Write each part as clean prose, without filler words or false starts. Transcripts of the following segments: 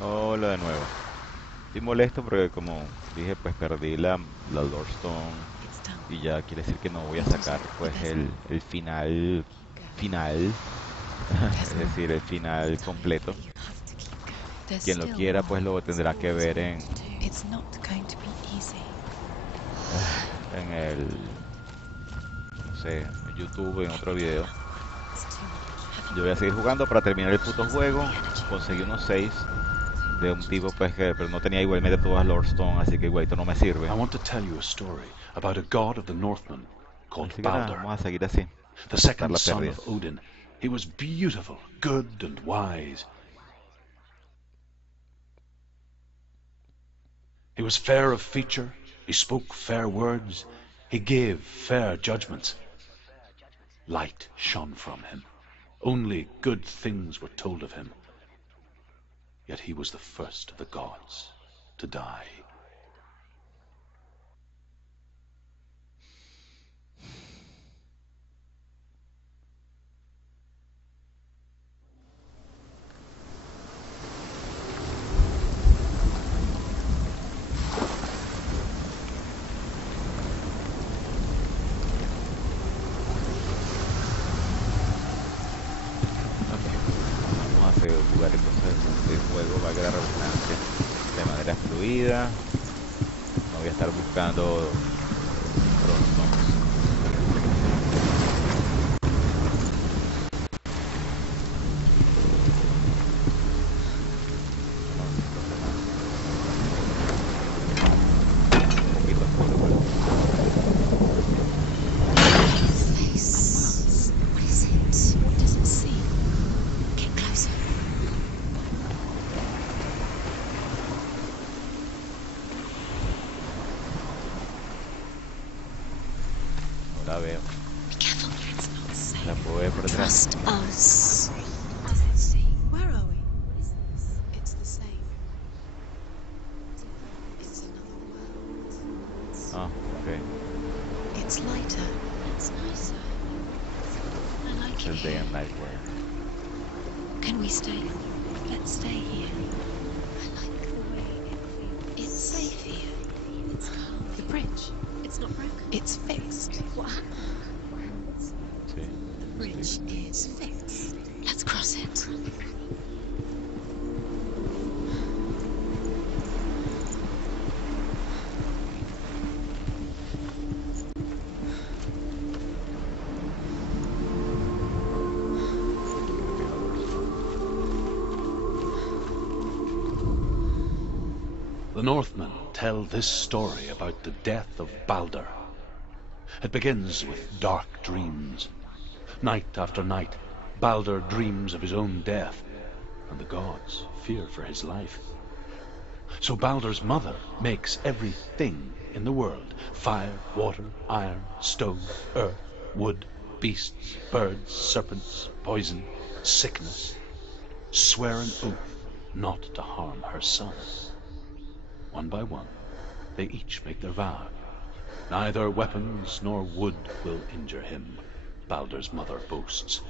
Hola de nuevo. Estoy molesto porque como dije, pues perdí la Lord Stone It's done. y ya quiere decir que no voy a You do so, sacar but pues there's el final go. final, There's es more. decir, el It's final time, completo. but you have to keep going. There's Quien lo still quiera more. pues lo There's tendrá que always ver more to do. It's not going to be easy. en el, no sé, en YouTube, en otro video. It's too much. Have Yo you voy a seguir jugando para terminar el puto hasn't got juego. the energy? Conseguí unos 6 Too de un much to tipo do. pues que pero no tenía igualmente todas Lord Stone, así que igual esto no me I sirve. want to tell you a story about a god of the Northmen called Así que nada, Balder, vamos a seguir así, the aceptar second las son pérdidas. of Odin. He was beautiful, good, and wise. He was fair of feature, he spoke fair words, he gave fair judgments. Light shone from him. Only good things were told of him. Yet he was the first of the gods to die. Ok, vamos a jugar entonces el juego, valga la redundancia, de manera fluida. No voy a estar buscando Lordstones. No, los demás. Un poquito oscuro igual. Face. What is it? What does it see? Get closer. No la veo. Be careful. It's not safe. La puedo ver por detrás. Trust us. What does it see? Where are we? It's the same. It's another world. Ah, ok. It's lighter. It's nicer. I like Es it el Day here. and Night World. Can we stay? Let's stay here. I like the way it feels. It's safe here. It's calm. The bridge. It's not broken. It's fixed. What happened? Sí. The bridge is fixed. Let's cross it. Creo que es la Lordstone. The Northmen tell this story about the death of Balder. It begins with dark dreams. Night after night, Balder dreams of his own death, and the gods fear for his life. So Balder's mother makes everything in the world, fire, water, iron, stone, earth, wood, beasts, birds, serpents, poison, sickness, swear an oath not to harm her son. One by one, they each make their vow. Neither weapons nor wood will injure him, Balder's mother boasts.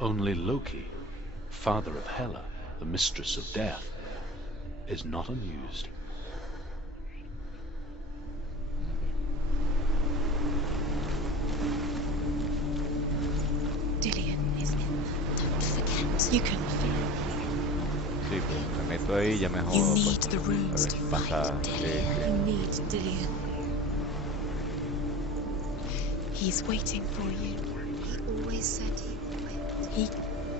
Only Loki, father of Hela, the mistress of death, is not amused. Dillian is in there. Don't forget. You can feel it. Sí, pues me meto ahí y ya me You jodo. need Pues, the a runes ver to si fight pasa. Sí, Dillian. sí. You need Dillian. He's waiting for you. He always said he would. He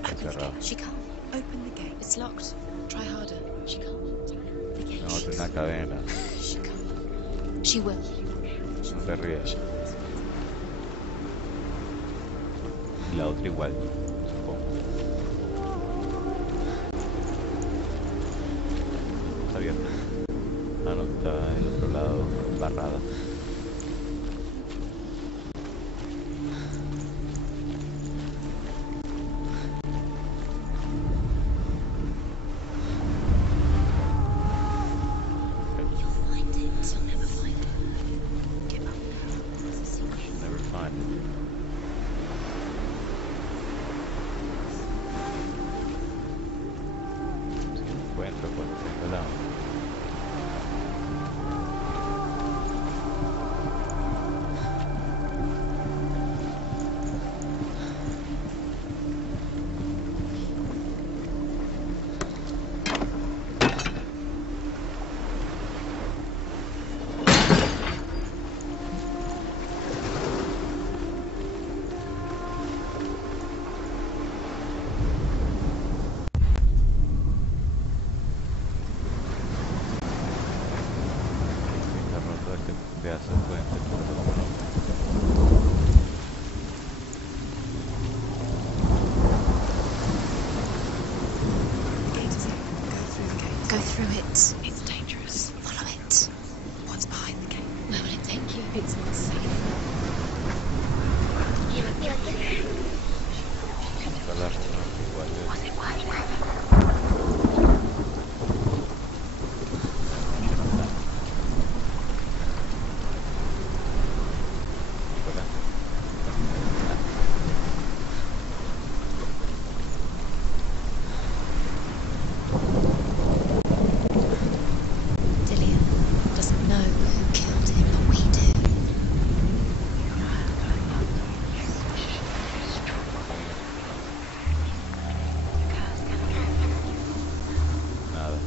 Está open the cerrado. gate. She can't. Open the gate. It's locked. Try harder. She can't. The gate. No, tiene una cadena. She can't. She will. No te ríes. Y la otra igual, supongo. Está abierta. Ah, no, está del otro lado, barrada. You'll find it. You'll never find it. Give up now. It's a secret. Never find it. encuentro por este lado. Está roto este pedazo de puente, pero como no. Go through it. It's dangerous. Follow it. What's behind the gate? Where will it take you? It's not safe. Está la igual de... Was it worth it? Hola. Dillian doesn't know who killed him, but we do. Nada.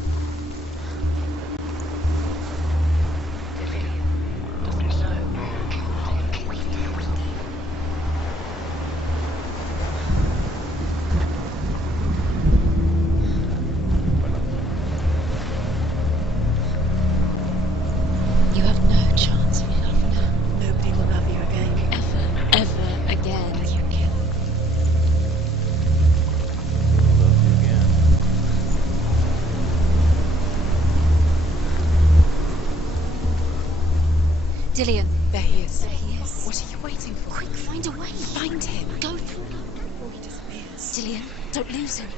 Bueno, You have no chance of love now. Nobody will love you again. Ever again. love you again. Dillian. There he is. There he is. What are you waiting for? Quick, find a way. Find him. Go through before he disappears. Dillian, don't lose him.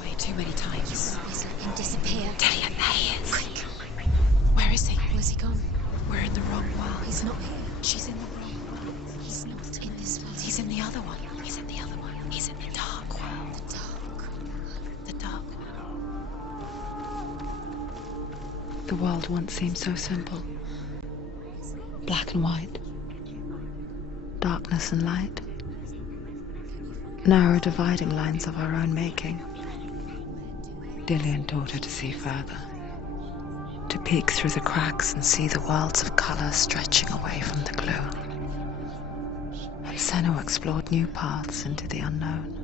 Way too many times. You always let him disappear. Dillian, there he is. Quick. Where is he? Where's he gone? We're in the wrong world. He's not here. She's in the wrong world. He's not in this world. He's in the other one. He's in the other one. He's in the dark world. The dark. The dark. The world once seemed so simple. Black and white. Darkness and light. Narrow dividing lines of our own making. Dillian taught her to see further. To peek through the cracks and see the worlds of color stretching away from the gloom. And Senua explored new paths into the unknown.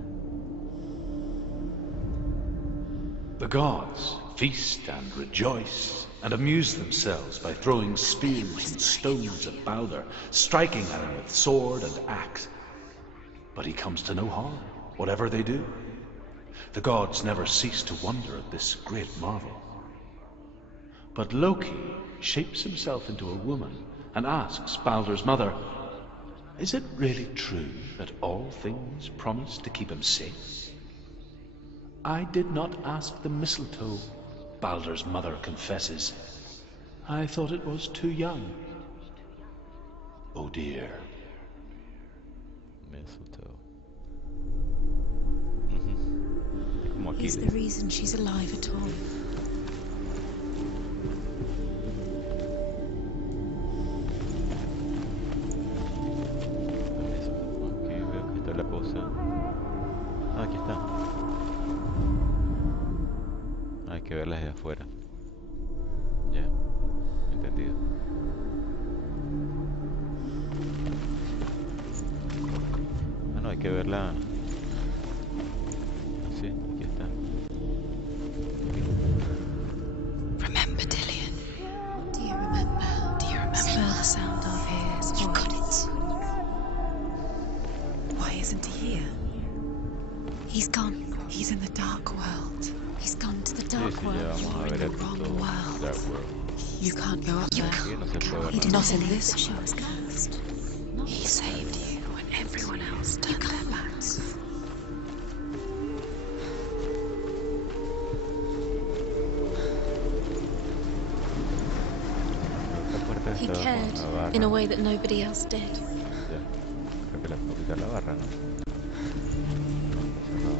The gods feast and rejoice and amuse themselves by throwing spears and stones at Balder, striking at him with sword and axe. But he comes to no harm, whatever they do. The gods never cease to wonder at this great marvel. But Loki shapes himself into a woman and asks Balder's mother, "Is it really true that all things promise to keep him safe?" "I did not ask the mistletoe," Balder's mother confesses. "I thought it was too young." Oh dear. Mistletoe. Es como He's the Aquiles. reason she's alive at all. Aquí veo que está la cosa. Ah, aquí está. Hay que verla desde afuera. Ya, entendido. Ah, no, hay que verla. Sí, aquí está. Remember, Dillian. Do you remember? Do you remember the sound of his You got voice? it. Why isn't he here? He's gone. He's in the dark world. He's gone to the Sí, dark sí, ya world. vamos a You're ver in el the wrong punto world. Dark World. You can't go up You there. Aquí no se puede ver He nada. didn't Not in believe this that she world. was cursed. He saved you when everyone else turned their backs. Esta puerta He está cared con la barra. in a way that nobody else did. Ya. Creo que la puedo quitar la barra, ¿no? No, está cerrado.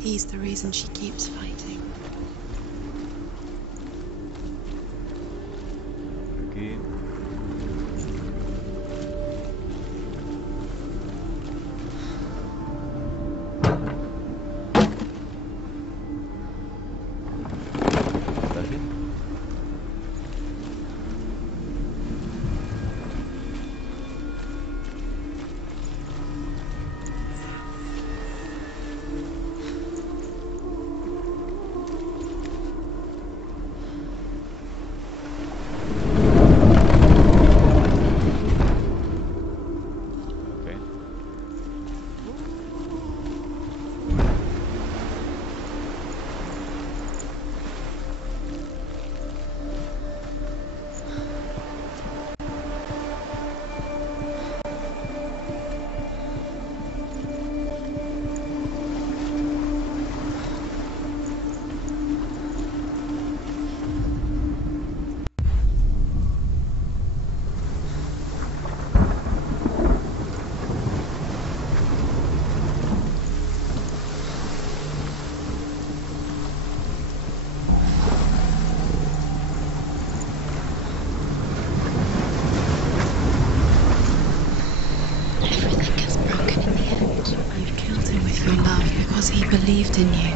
He's the reason she keeps fighting. Aquí. Gracias. Ok. Everything gets broken in the end. You've killed him with your love because he believed in you.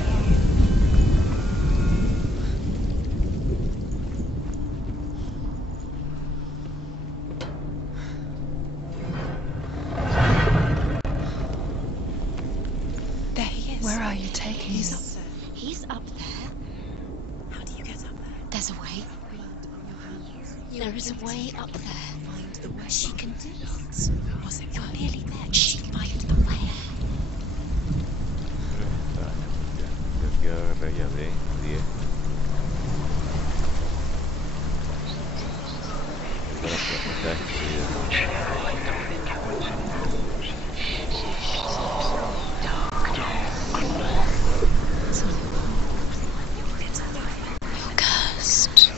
There he is. Where are you taking me? He's up there. He's up there. How do you get up there? There's a way. Blood on your hands. There is a way up there. Find the way. She can do it. Was it You're worth nearly it? there. She can find the way. Pero es extraño porque yo aquí agarré ya de 10. Esta la puerta está destruida. You're cursed.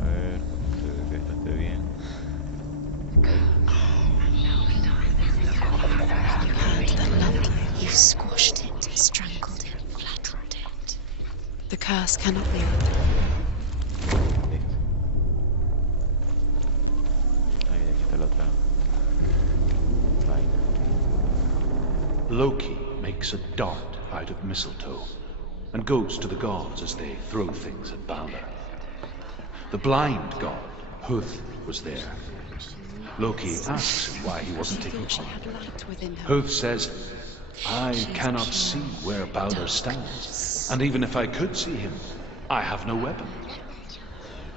A ver, se ve que esta esté bien. The love. You squashed it, strangled it, flattened it. The curse cannot be. Listo. Ahí, aquí está la otra. Vaina. Loki makes a dart out of mistletoe and goes to the gods as they throw things at Balder. The blind god, Huth, was there. Loki asks him why he wasn't taking She part. had light within her. Huth says, I cannot see where Balder stands, and even if I could see him, I have no weapon.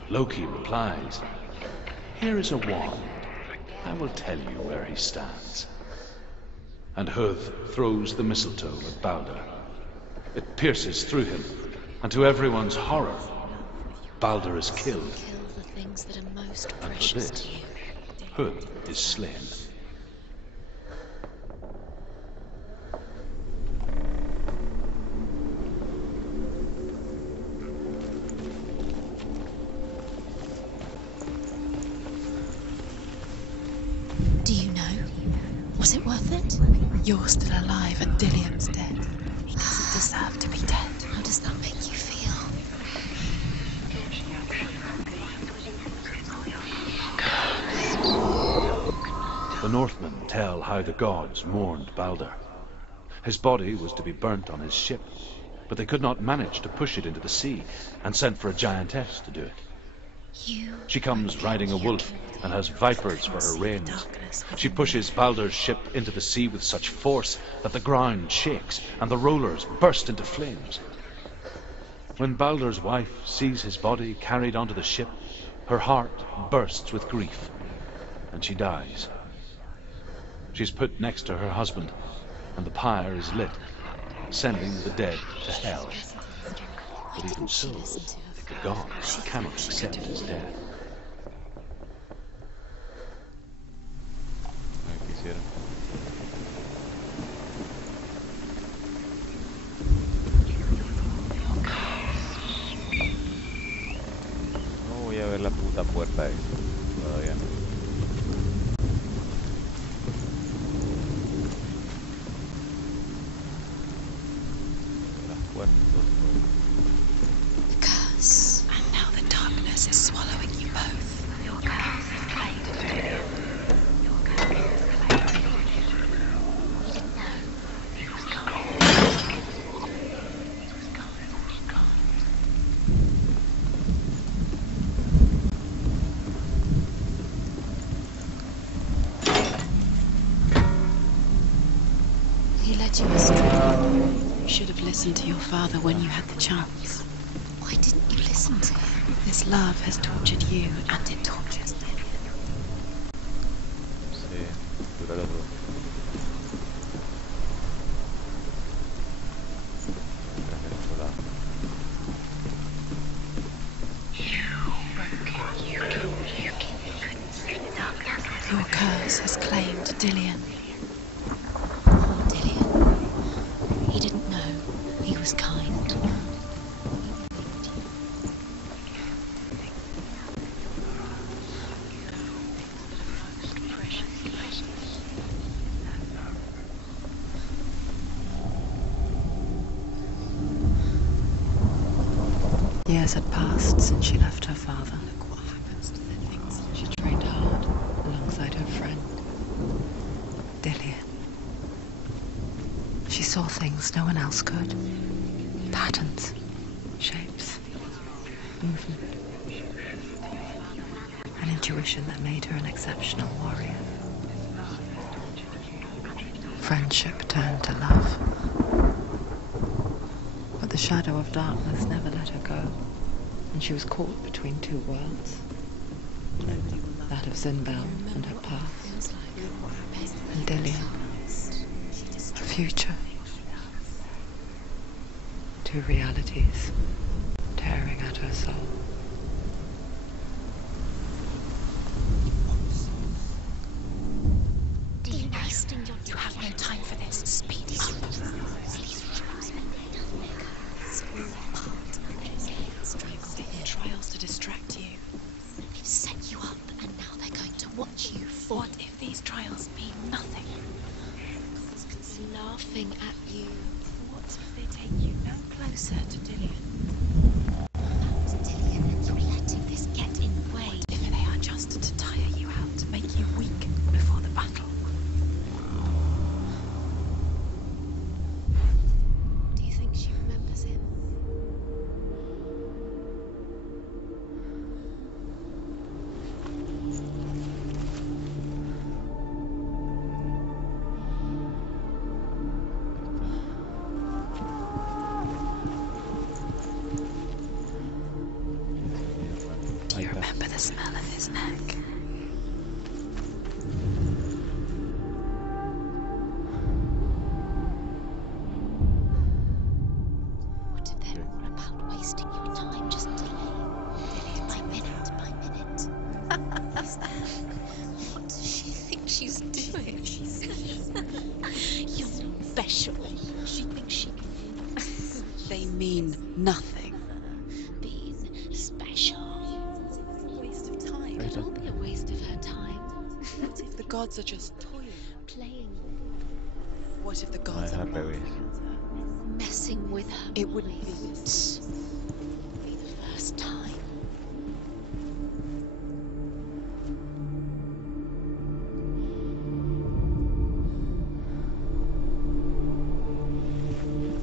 Loki replies, Here is a wand. I will tell you where he stands. And Huth throws the mistletoe at Balder. It pierces through him, and to everyone's horror, Balder is killed, Kill the things that are most and for precious this, to you. Huth is slain. Do you know? Was it worth it? You're still alive and Dillion's dead. He doesn't deserve to be dead. How does that make you feel? The Northmen tell how the gods mourned Balder. His body was to be burnt on his ship, but they could not manage to push it into the sea, and sent for a giantess to do it. You. She comes riding a wolf and has vipers for her reins. She pushes Balder's ship into the sea with such force that the ground shakes and the rollers burst into flames. When Balder's wife sees his body carried onto the ship, her heart bursts with grief, and she dies. She's put next to her husband, and the pyre is lit, sending the dead to hell. But even so, the gods cannot accept his death. A ver qué hicieron. cuartos. The curse. And now the darkness is swallowing you both. Your curse is claimed to Dillion. Your curse is claimed to Dillion. He didn't know. He was gone. He led you astray. You should have listened to your father when you had the chance. Why didn't you listen to him? This love has tortured you, and it tortures him. Sí, dura los dos. Tras el otro lado. Your curse has claimed Dillion. Poor Dillion. He didn't know. He was kind. Years had passed since she left her father. Look what happens to the things. She trained hard alongside her friend, Dillion. She saw things no one else could. Patterns, shapes, movement. An intuition that made her an exceptional warrior. Friendship turned to love. But the shadow of darkness never let her go, and she was caught between two worlds. That of Zinbel and her past, and Dillion, her future. Two realities tearing at her soul. You have no time for this. Speed up. Trials to distract you. They've set you up, and now they're going to watch you fall. What if these trials mean nothing? God's laughing at you. What if they take you no closer to Dillion? It's Dillion, and you're letting this get in the way. What if they are just to tire you out, to make you weak before the battle? Do you think she remembers him? Do you remember the smell of his neck? What if they're all about wasting your time, just delaying by minute by minute? What does she think she's doing? You're special. She thinks she can They mean nothing. be special. Waste of time. It won't be a waste of her time. What if the gods are just toying? Playing, What if the No gods es are al revés. messing with her. It wouldn't be mind. Be the first time.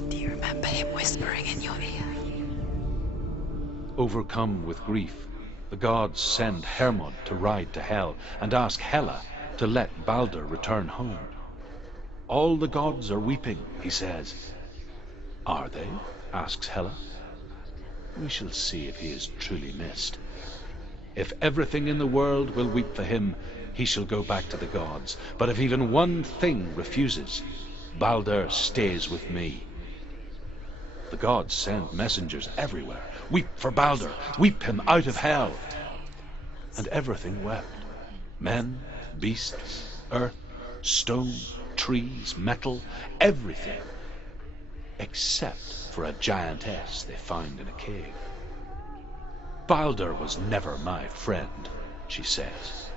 Do you remember him whispering in your ear? Overcome with grief, the gods send Hermod to ride to Hell and ask Hela to let Balder return home. All the gods are weeping, he says. Are they? Asks Hela. We shall see if he is truly missed. If everything in the world will weep for him, he shall go back to the gods. But if even one thing refuses, Balder stays with me. The gods send messengers everywhere. Weep for Balder, weep him out of Hell. And everything wept. Men, beasts, earth, stone, trees, metal, everything. Except for a giantess they found in a cave. Balder was never my friend, she says.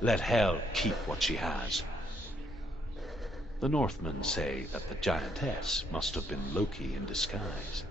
Let Hell keep what she has. The Northmen say that the giantess must have been Loki in disguise.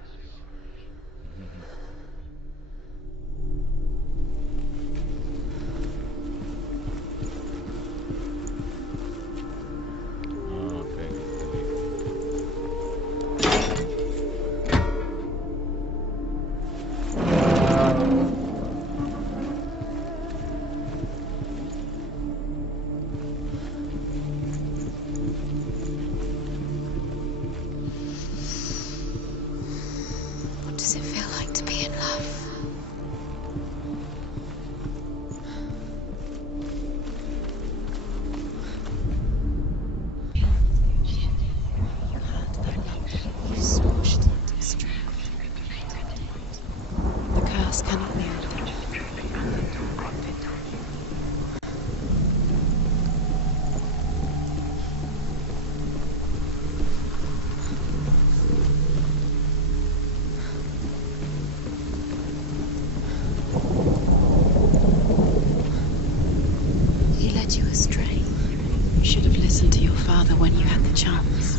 What does it feel like to be in love? You had that love. You squashed it and strangled it. The curse cannot be undone. He led you astray. You should have listened to your father when you had the chance.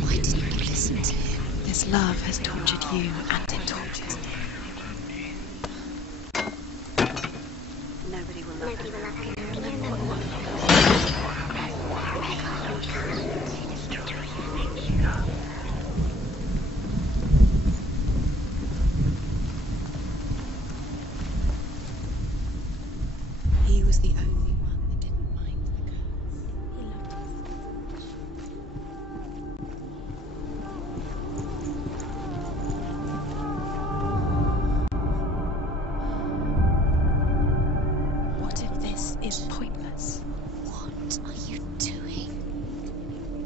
Why didn't you listen to him? This love has tortured you, and it tortures me. Nobody will love him. He was the only one that didn't mind the curse. He loved us. What if this is pointless? What are you doing?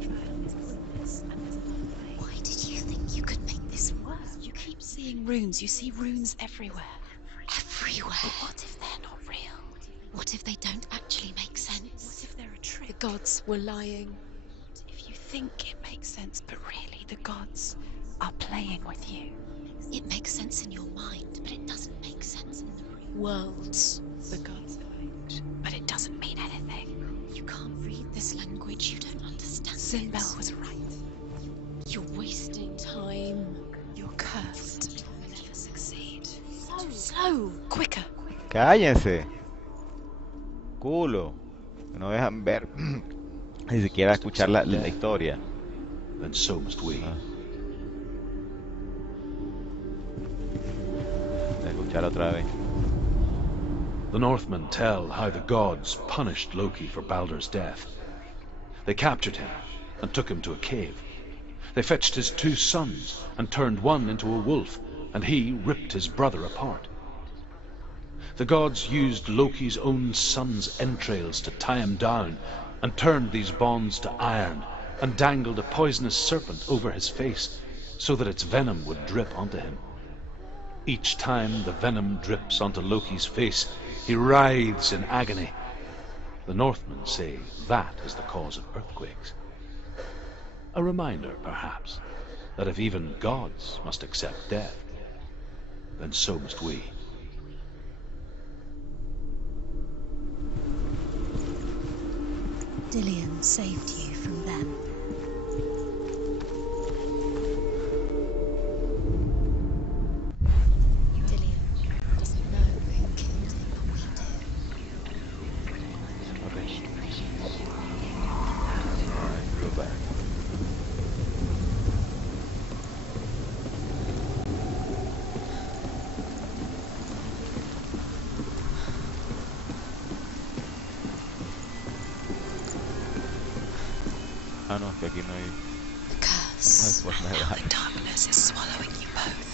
Trial is pointless and there's another way. Why did you think you could make this work? You keep seeing runes. You see runes everywhere. Everywhere? But what if they're not real? What if they don't actually make sense? What if they're a trick? The gods were lying. What if you think it makes sense, but really the gods are playing with you? It makes sense in your mind, but it doesn't make sense in the real world. The gods fight, but it doesn't mean anything. You can't read this language, you don't understand. Sinbel was right. You're wasting time. You're cursed. You'll never succeed. So, quicker. Cállense. Culo. No dejan ver. Ni siquiera escuchar la historia. Then so must we. De escuchar otra vez. The Northmen tell how the gods punished Loki for Baldur's death. They captured him and took him to a cave. They fetched his 2 sons and turned one into a wolf, and he ripped his brother apart. The gods used Loki's own son's entrails to tie him down, and turned these bonds to iron, and dangled a poisonous serpent over his face, so that its venom would drip onto him. Each time the venom drips onto Loki's face, he writhes in agony. The Northmen say that is the cause of earthquakes. A reminder, perhaps, that if even gods must accept death, then so must we. Dillion saved you from them. Dillion doesn't know who killed him, but we do. Okay. Alright, go back. Ah, no, es que aquí no hay... The curse. No hay forma de bajar. The darkness is swallowing you both.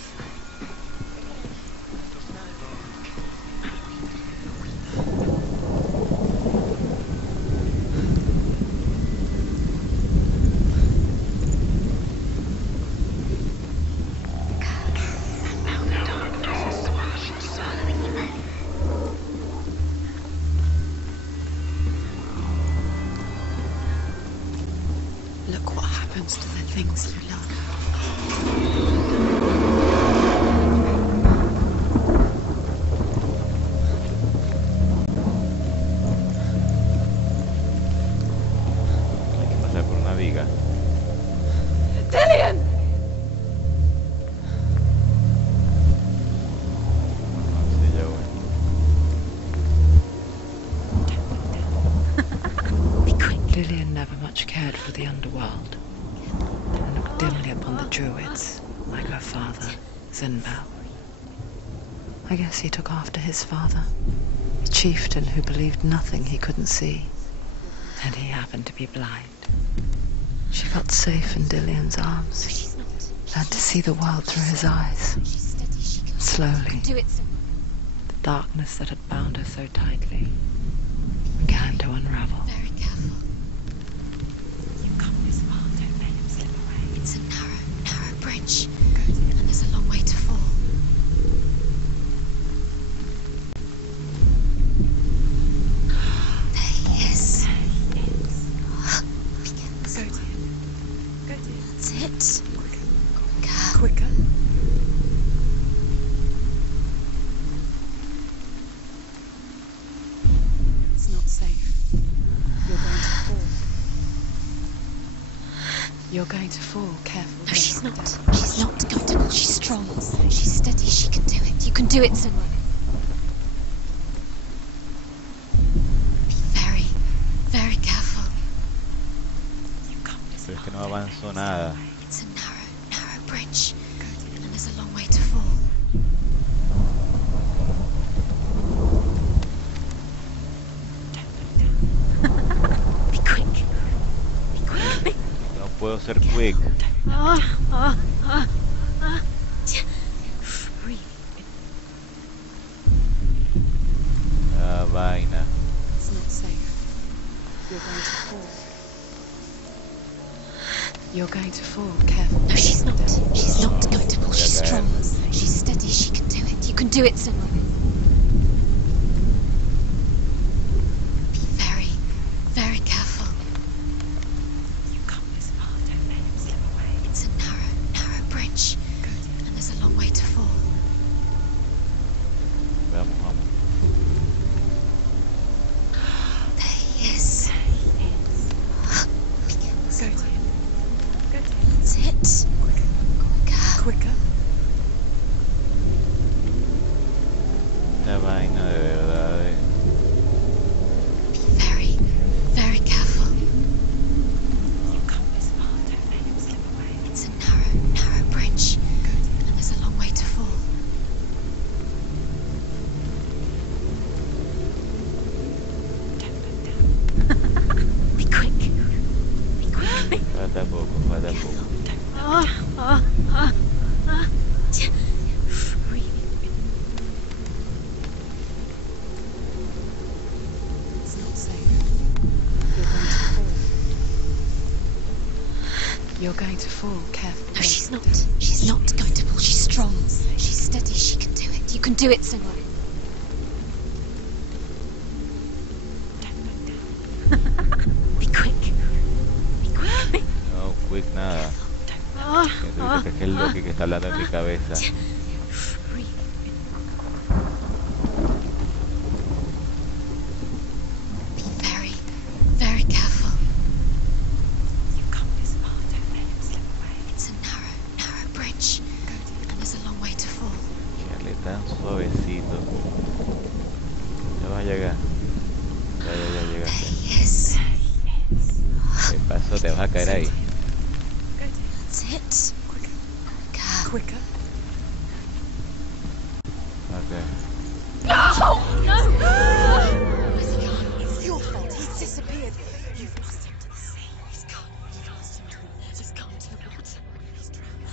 Look what happens to the things you love. Hay que pasar por una viga. dimly upon the druids, like her father, Zinbao. I guess he took after his father, a chieftain who believed nothing he couldn't see. And he happened to be blind. She felt safe in Dillion's arms, She's not. learned to see the world through his eyes. She's steady. She can Slowly, do it. the darkness that had bound her so tightly began to unravel. Very careful. You come this far, don't let him slip away. It's a narrow bridge, and there's a long way to fall. There he is. Begins. Go to him. Go to him. That's it. Quicker. Quicker. It's not safe. You're going to fall. You're going to fall. Careful. No, she's not. She's not going to fall. She's strong. She's steady. She can do it. You can do it, Senua. Be very, very careful. You come this Pero es que far, no don't let avanzo him nada. slip away. It's a narrow bridge, and there's a long way to fall. Be quick. Be quick. No puedo ser quick. Breathe. Ah, vaina. It's not safe. You're going to fall. You're going to fall. Careful. No, she's not. She's not No, going to fall. voy a She's caer. strong. She's steady. She can do it. You can do it, Senua. Be very, very careful. You come this far, don't let him slip away. It's a narrow bridge, and there's a long way to fall. Vamos, vamos. There he is. Begins. Go to him. Go to him. That's it. Quicker. Quicker. Esta vaina de verdad. Be very, very careful. You come this far, don't let him slip away. It's a narrow bridge, and there's a long way to fall. Don't look down. Be quick. Be quick. Falta poco, falta poco. Breathe. It's not safe. You're going to fall. You're going to fall. Careful. No, she's not. She's not going to fall. She's strong. She's steady. She can do it. You can do it, Senua. Don't look down. Be quick. Be quick. No, quick nada. Siento que es el Loki que está hablando en mi cabeza. Breathe. Be very, very careful. You come this far, don't let him slip away. It's a narrow bridge, and there's a long way to fall. Dale tan suavecito. Ya vas a llegar. Ya There llegaste. he is. ¿Qué pasó? Te vas a caer ahí. Go to him. That's it. Quicker. Quicker. Okay. Where's he gone? It's your fault. He's disappeared. You've lost him to the sea. He's gone. He's lost him. He's gone to the water. He's drowned.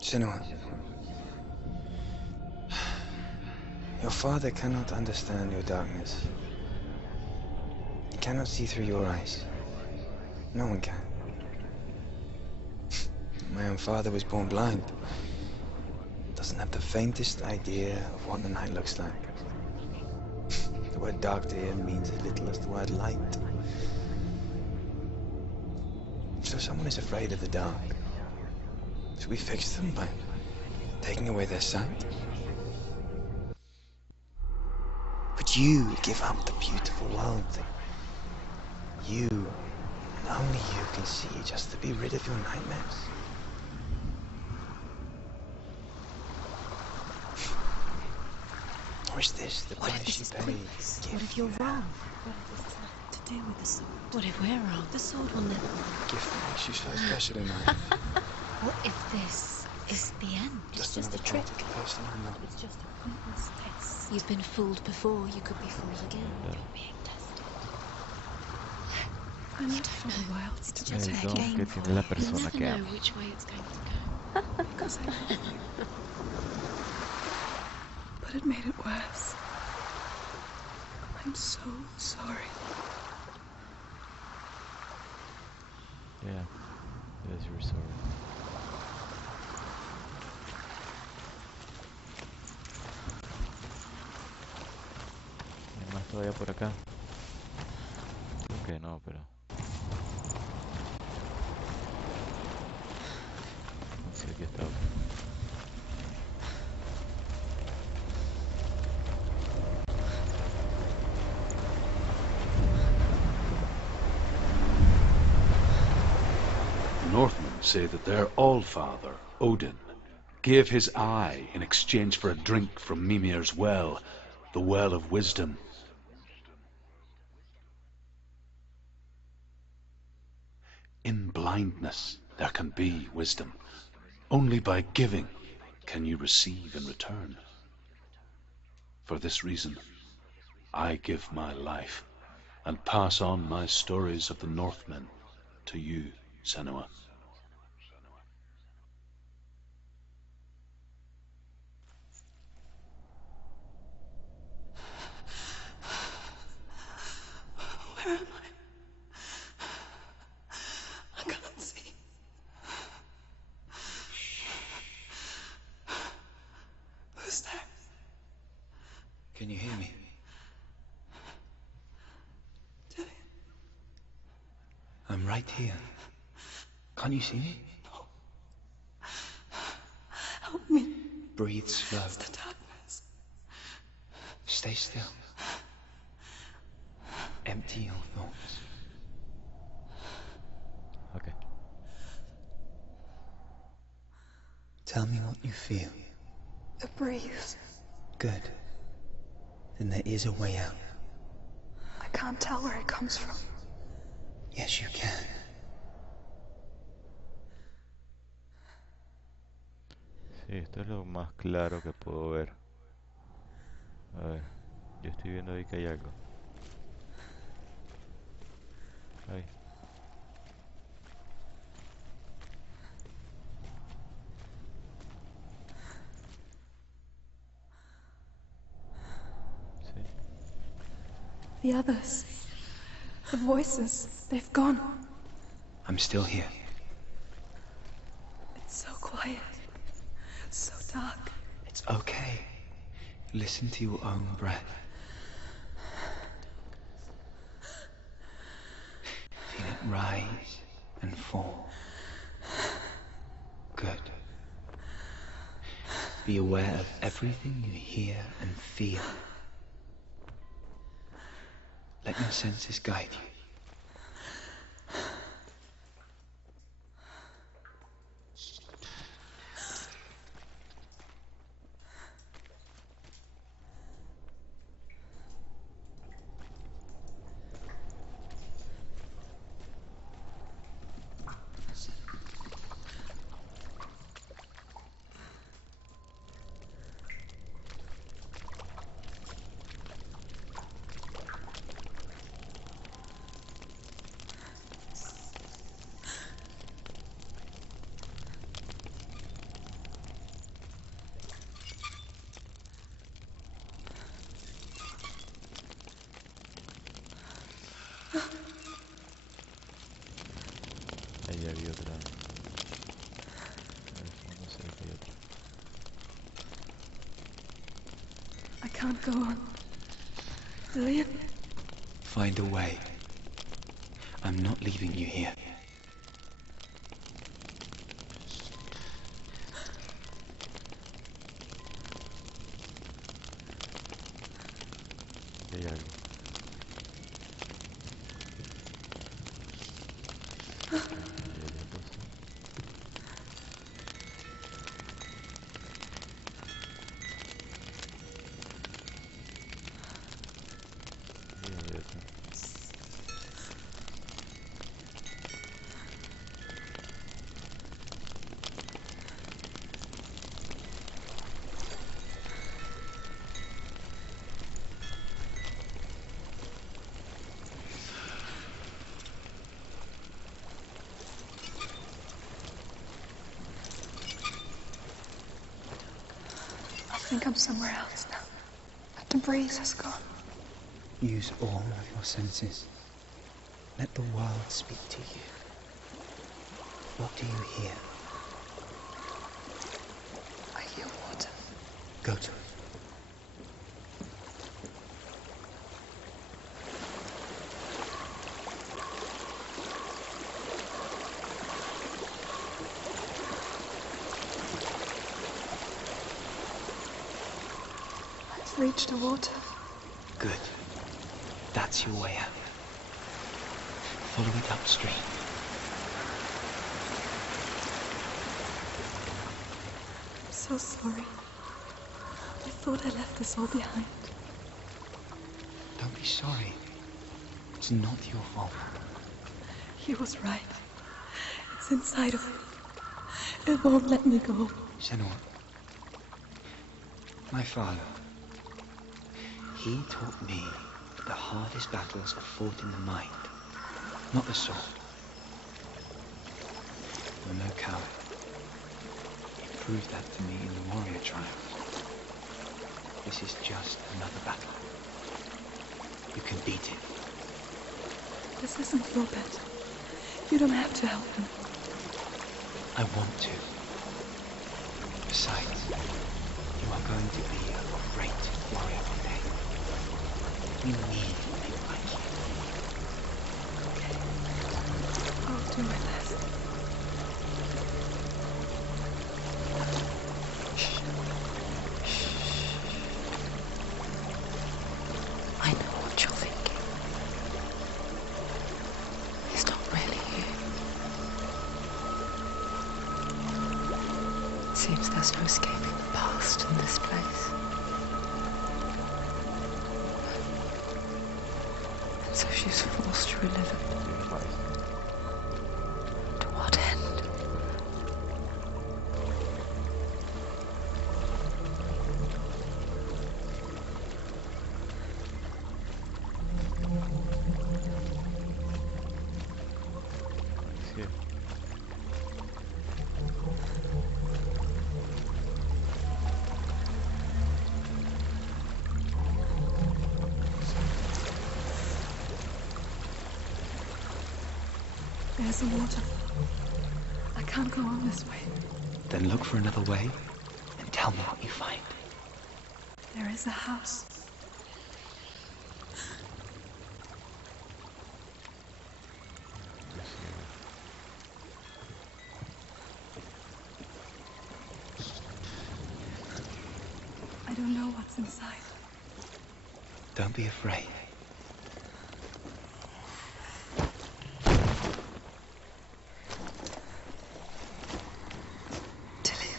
Senua, your father cannot understand your darkness. He cannot see through your eyes. No one can. My own father was born blind. Doesn't have the faintest idea of what the night looks like. The word dark to him means as little as the word light. So someone is afraid of the dark. Should we fix them by taking away their sight? Would you give up the beautiful world that you, and only you, can see just to be rid of your nightmares? Or Or is this the What if price this she is paid? pointless? The What gift if you're you wrong? have, What if this has nothing to do with the sword? What if we're wrong? The sword will never win. the gift that makes you so special in life. What if this is the end? It's just a trick. The person I know. It's just a pointless test. You've been fooled before, you could be fooled again. You're being tested. I need to find wilds to just El a don game que for tiene la you. persona You'll que never know ama. which way it's going to go. because I love you. But it made it worse. I'm so sorry. Yeah, yes, you're sorry. ¿Hay más todavía por acá? Creo que no, pero... No sé, aquí está. The Northmen say that their Allfather, Odin, gave his eye in exchange for a drink from Mimir's well, the Well of Wisdom. In blindness there can be wisdom. Only by giving can you receive in return. For this reason, I give my life and pass on my stories of the Northmen to you, Senua. Where am I? I can't see. Who's there? Can you hear me? Dillian. I'm right here. Can't you see me? Help me. Breathe slow. It's the darkness. Stay still. Empty your thoughts. Okay. Tell me what you feel. A breeze. Good. Then there is a way out. I can't tell where it comes from. Yes, you can. Sí, esto es lo más claro que puedo ver. A ver, yo estoy viendo ahí que hay algo. Ahí. Sí. The others. The voices. They've gone. I'm still here. It's so quiet. So dark. It's okay. Listen to your own breath. Feel it rise and fall. Good. Be aware of everything you hear and feel. Let your senses guide you. Ahí había otra. A ver, no sé que hay otra. I can't go on. Dillian? Find a way. I'm not leaving you here. Ahí hay algo. Ahí hay otra cosa. think I'm somewhere else now. But the breeze has gone. Use all of your senses. Let the world speak to you. What do you hear? I hear water. Go to it. I've reached the water. Good. That's your way out. Follow it upstream. I'm so sorry. I thought I left this all behind. Don't be sorry. It's not your fault. He was right. It's inside of me. It won't let me go. Senua. My father. He taught me that the hardest battles are fought in the mind, not the sword. You're no coward. He proved that to me in the warrior trial. This is just another battle. You can beat it. This isn't your bet. You don't have to help me. I want to. Besides, you are going to be a great warrior one day. You need people like you. I'll do my best. I know what you're thinking. He's not really here. It seems there's no escaping the past in this place. And so she's forced to relive it. To what end? Sí. There's a waterfall. I can't go on this way. Then look for another way and tell me what you find. There is a house. I don't know what's inside. Don't be afraid. Tilly,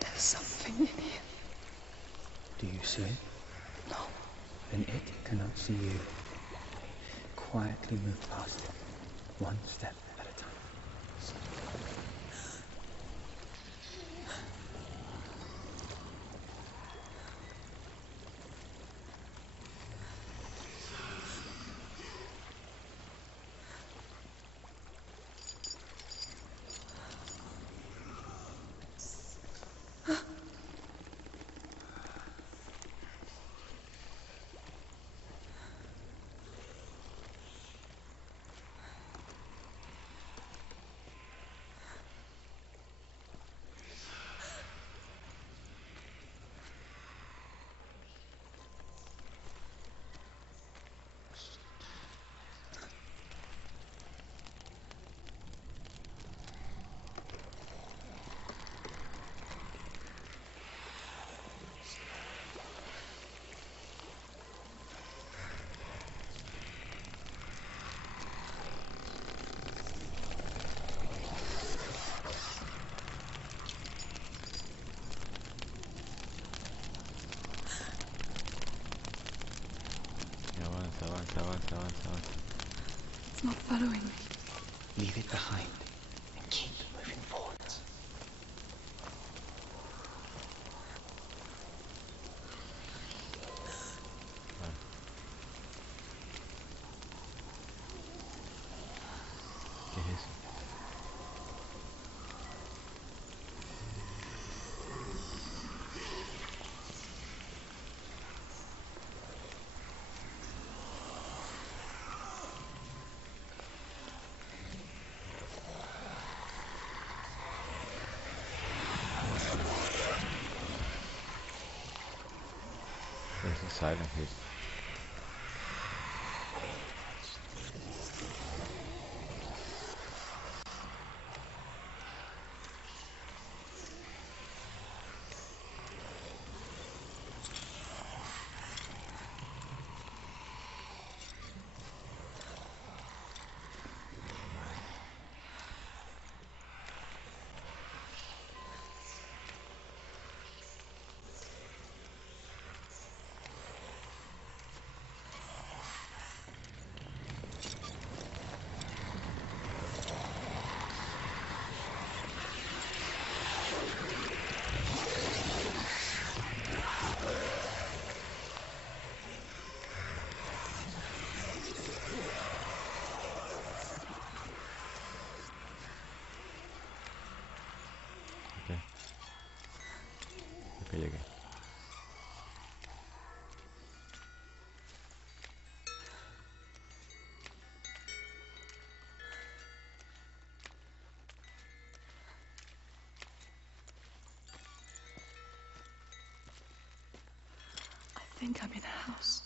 there's something in here. Do you see it? No. Then it cannot see you. Quietly move past it, one step at a time. Avanza. It's not following me. Leave it behind and keep moving forwards. ¿Qué es eso? Silent Hill. Ok. Ok, llegué. I think I'm in a house.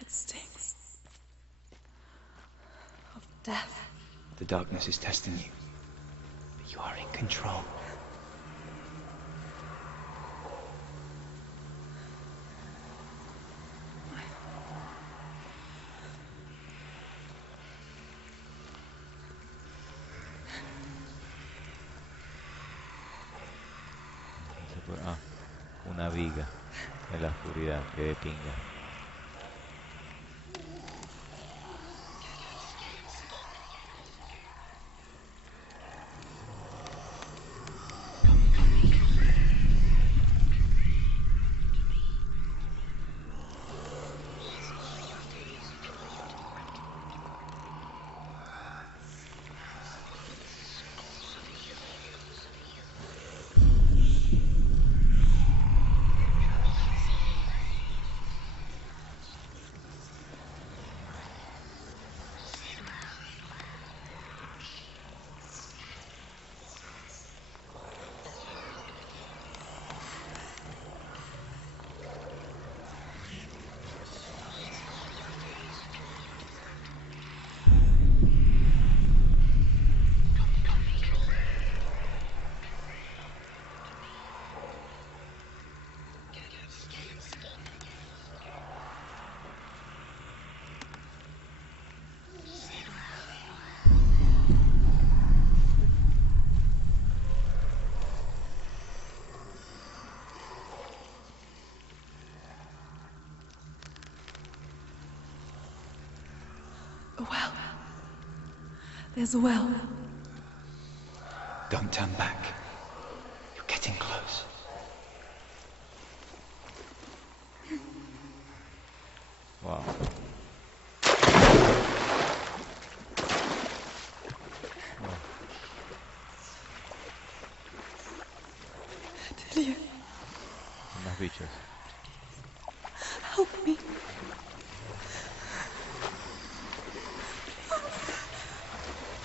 It stinks of death. The darkness is testing you, but you are in control. Ah, una viga en la oscuridad que de pinga. A well. There's a well. Don't turn back. You're getting close. Wow. Delia, Unos bichos. help me.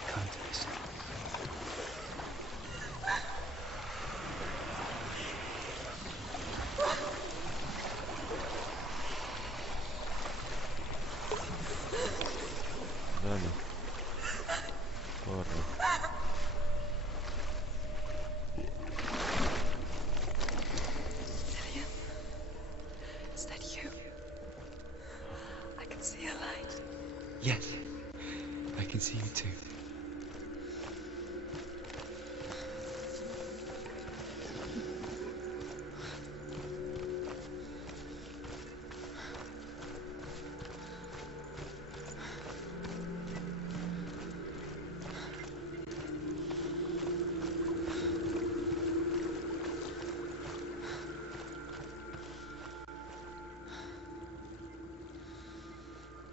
Can't listen. Dale. Corre. Delia, is that you? I can see a light. Yes, I can see you too.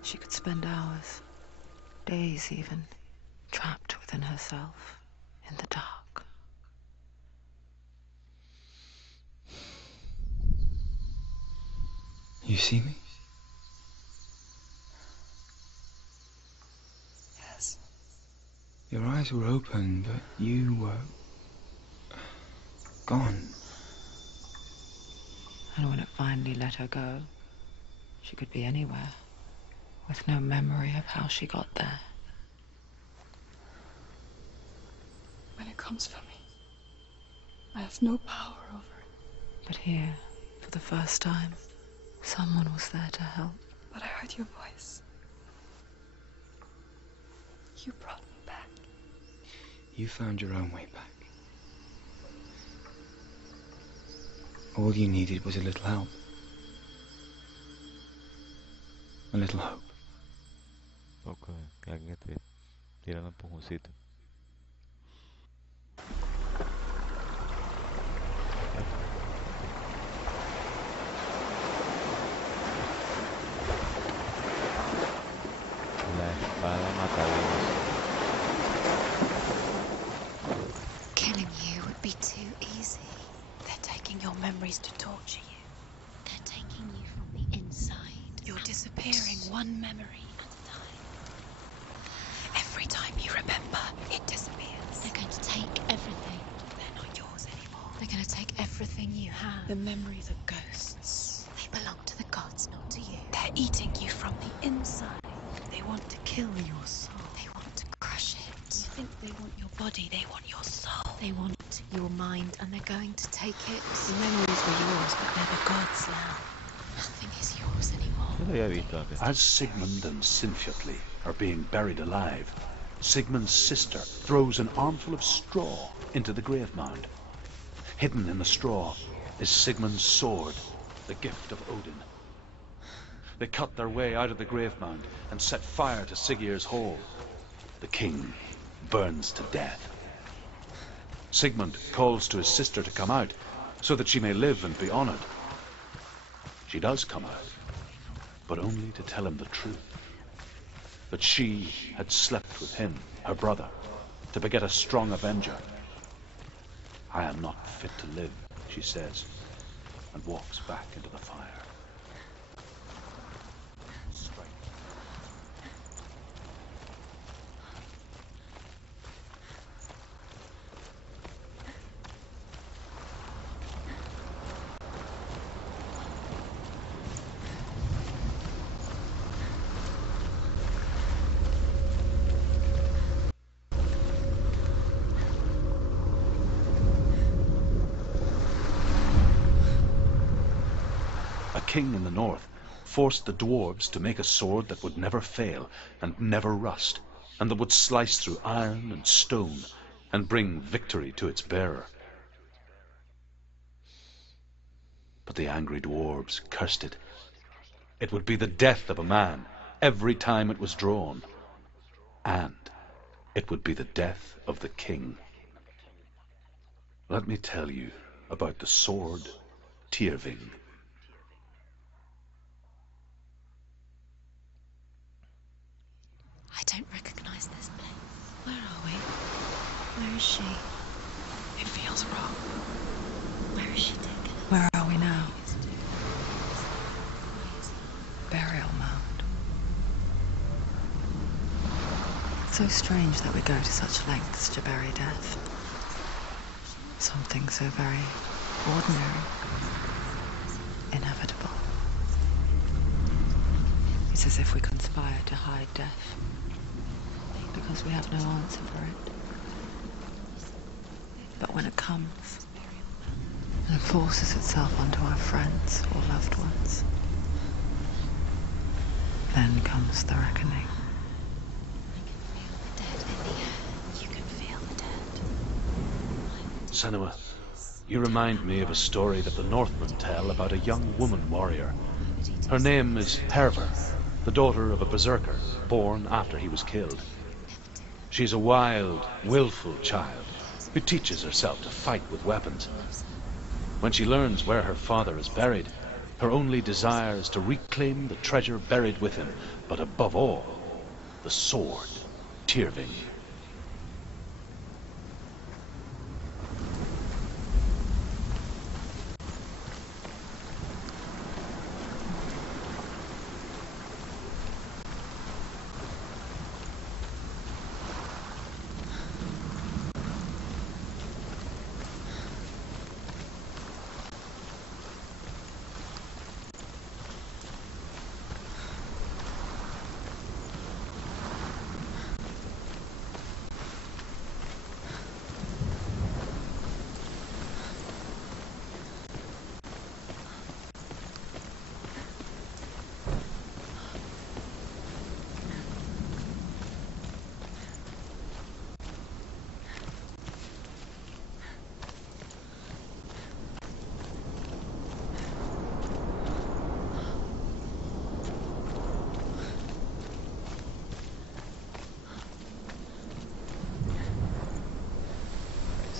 She could spend hours, days even, trapped within herself, in the dark. You see me? Yes. Your eyes were open, but you were gone. And when it finally let her go, she could be anywhere, with no memory of how she got there. When it comes for me, I have no power over it. But here, for the first time, someone was there to help. But I heard your voice. You brought me back. You found your own way back. All you needed was a little help. A little hope. Poco que alguien te tira un empujoncito. La espada matadora. Killing you would be too easy. They're taking your memories to torture you. They're taking you from the inside. You're disappearing one memory at a time. Every time you remember, it disappears. They're going to take everything. They're not yours anymore. They're going to take everything you have. The memories are ghosts. They belong to the gods, not to you. They're eating you from the inside. They want to kill your soul. They want to crush it. You think they want your body, they want your soul. They want your mind, and they're going to take it. The memories were yours, but they're the gods now. Nothing is yours anymore. Yo lo había visto antes. As Sigmund and Sinfjotli are being buried alive, Sigmund's sister throws an armful of straw into the grave mound. Hidden in the straw is Sigmund's sword, the gift of Odin. They cut their way out of the grave mound and set fire to Siggeir's hall. The king burns to death. Sigmund calls to his sister to come out so that she may live and be honored. She does come out, but only to tell him the truth. That she had slept with him, her brother, to beget a strong avenger. I am not fit to live, she says, and walks back into the fire. King in the north forced the dwarves to make a sword that would never fail and never rust, and that would slice through iron and stone and bring victory to its bearer. But the angry dwarves cursed it. It would be the death of a man every time it was drawn, and it would be the death of the king. Let me tell you about the sword Tyrving. I don't recognize this place. Where are we? Where is she? It feels wrong. Where is she taken? Where are we now? Burial mound. So strange that we go to such lengths to bury death. Something so very ordinary, inevitable. It's as if we conspire to hide death, because we have no answer for it. But when it comes and forces itself onto our friends or loved ones, then comes the reckoning. I can feel the dead in the air. You can feel the dead. Senua, you remind me of a story that the Northmen tell about a young woman warrior. Her name is Hervor, the daughter of a berserker born after he was killed. She's a wild, willful child who teaches herself to fight with weapons. When she learns where her father is buried, her only desire is to reclaim the treasure buried with him, but above all, the sword, Tyrving.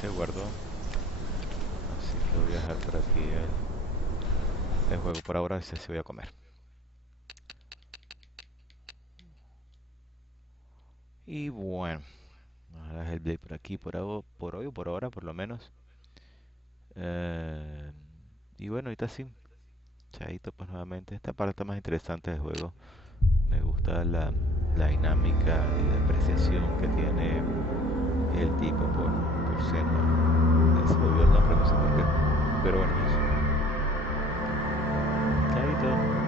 se guardó. Así que voy a dejar por aquí el juego por ahora. Y si voy a comer. Y bueno, vamos a dejar el Hellblade por aquí por hoy o por ahora por lo menos. Eh, y bueno, ahorita sí. Chaito, pues nuevamente. Esta parte está más interesante del juego. Me gusta la dinámica y la apreciación que tiene el tipo por Senua. Se me olvidó el nombre, no sé por qué. Pero bueno, eso. Chaito.